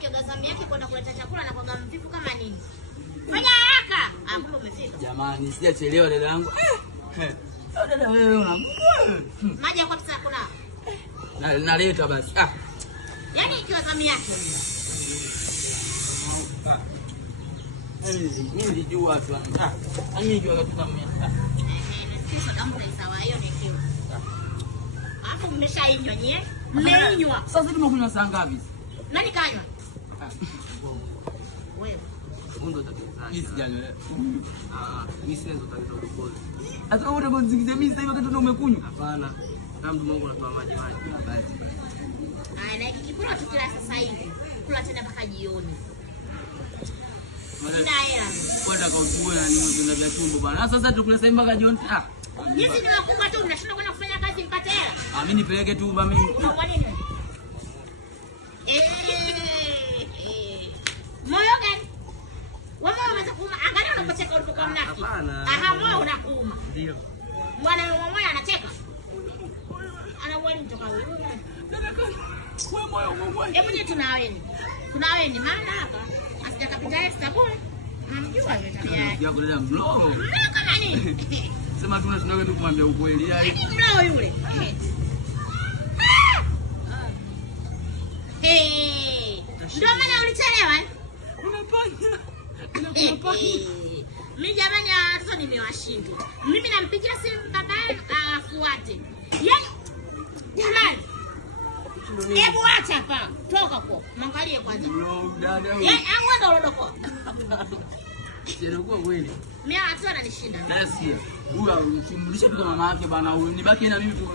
akioga zamu yake kwenda kuleta chakula na kwa mvivu kama nini. Fanya haraka. Kumbe umefika. Jamani, sijachelewa dada yangu. Dada wewe una maji yako pesa kuna. Naleta basi. Yaani ikiwa zamu yake. Mimi nilijua tu. Mimi nilijua kabisa mimi. Sasa kama sawa hiyo ni kitu. Hapo mmeshainywa nyie? Mmeinywa. Sasa tumekunywa saa ngapi? Nani kanywa? Wewe. Mundo tatizaje? Mimi sijanywa. Mimi siwezi kutafuta ukozi. Hata wewe unazungumzia mimi sasa hivi wakati ndio umekunywa? Hapana. Na mtu wangu anatoa maji. Basi. Na hiki kipura tukila sasa hivi. Kula tena mpaka jioni. Sina hela. Kwenda kwa utuwe na nimezenda vya tumbo bana. Sasa tukule sasa mpaka jioni. Hizi ni wakubwa tu mnashinda kwenda kufanya kazi mpate hela. Mimi nipeleke tu mimi. Kwa nini? Moyo gani? Wewe unaweza kuuma. Angalia unapocheka ulipokuwa mnafiki. Moyo unakuuma. Ndio. Mwana mmoja anacheka. Anamwani mtoka wewe. Wewe moyo mmoja. Hebu ni tunaweni. Tunaweni maana hapa. Asijakapita extra bure. Unamjua yule tabia yake. Ya kuleta mlomo. Mlomo kama nini? Sema tunataka tu kumwambia ukweli. Yaani mlomo yule. Ndio maana ulichelewa. Unapanya. Mimi jamani watoto nimewashinda. Mimi nampigia simu babaye afuate. Yaani jamani. Hebu acha hapa. Toka kwa. Mwangalie kwanza. No, dada. Yaani anga ndo lodoko. Sinakuwa kweli. Mimi watu wananishinda. Nasikia. Huyu mlisha tu mama yake bana, nibaki na mimi tu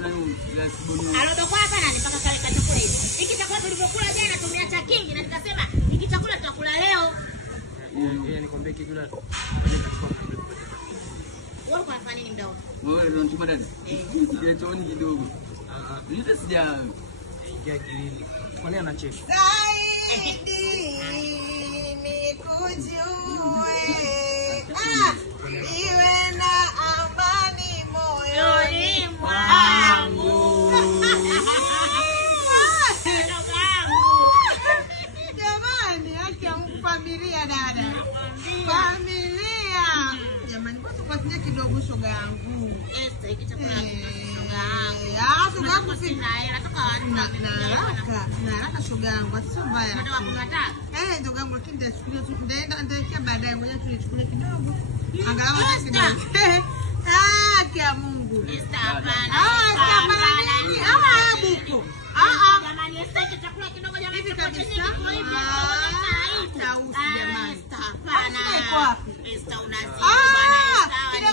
na siboni. Alodoko hapa na nipaka kale chakula hivi. Hiki chakula tulivyokula jana tumeacha kingi na nikasema hiki chakula tutakula leo. Yeye nikwambie kitu leo. Wewe unafanya nini mdao? Wewe ndio unatuma ndani? Ile chooni kidogo. Ndio sija ingia kilini. Kwani anacheka? Zaidi nikujue. Iwe na amani moyoni mwangu. Jamani, haki ya Mungu, familia dada. Familia. Jamani, kwa tupatie kidogo shoga yangu. Esther, hiki chakula shoga yangu. Shoga yangu sina hela toka wapi? Na haraka shoga yangu, sio mbaya. Nataka kukataa. Ndugu yangu, lakini nitachukulia tu, nitaenda baadaye, ngoja tuichukue kidogo. Angalau hata kidogo. Kia Mungu. Esther, hapana. Buku. Jamani, Esther, hiki chakula kidogo jamani. Hivi kabisa. Tausi jamani. Esther, hapana. Iko wapi? Esther, unazidi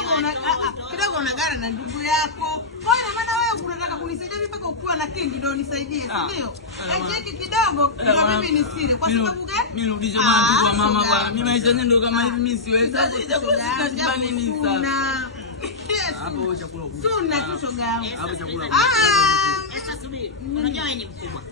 bwana Esther. Kidogo unagara na ndugu yako. Kwa maana wewe unataka kunisaidia mimi mpaka ukiwa na kingi ndio unisaidie, si ndio? Hiki kidogo ndio mimi nisile. Kwa sababu gani? Mimi rudishe bwana tu kwa mama bwana. Mimi maisha ndio kama hivi, mimi siwezi. Chakula sina nini sasa. Hapo chakula. Tuna tu shoga yangu. Hapo chakula. Esther, subiri. Unajua wewe ni mkubwa.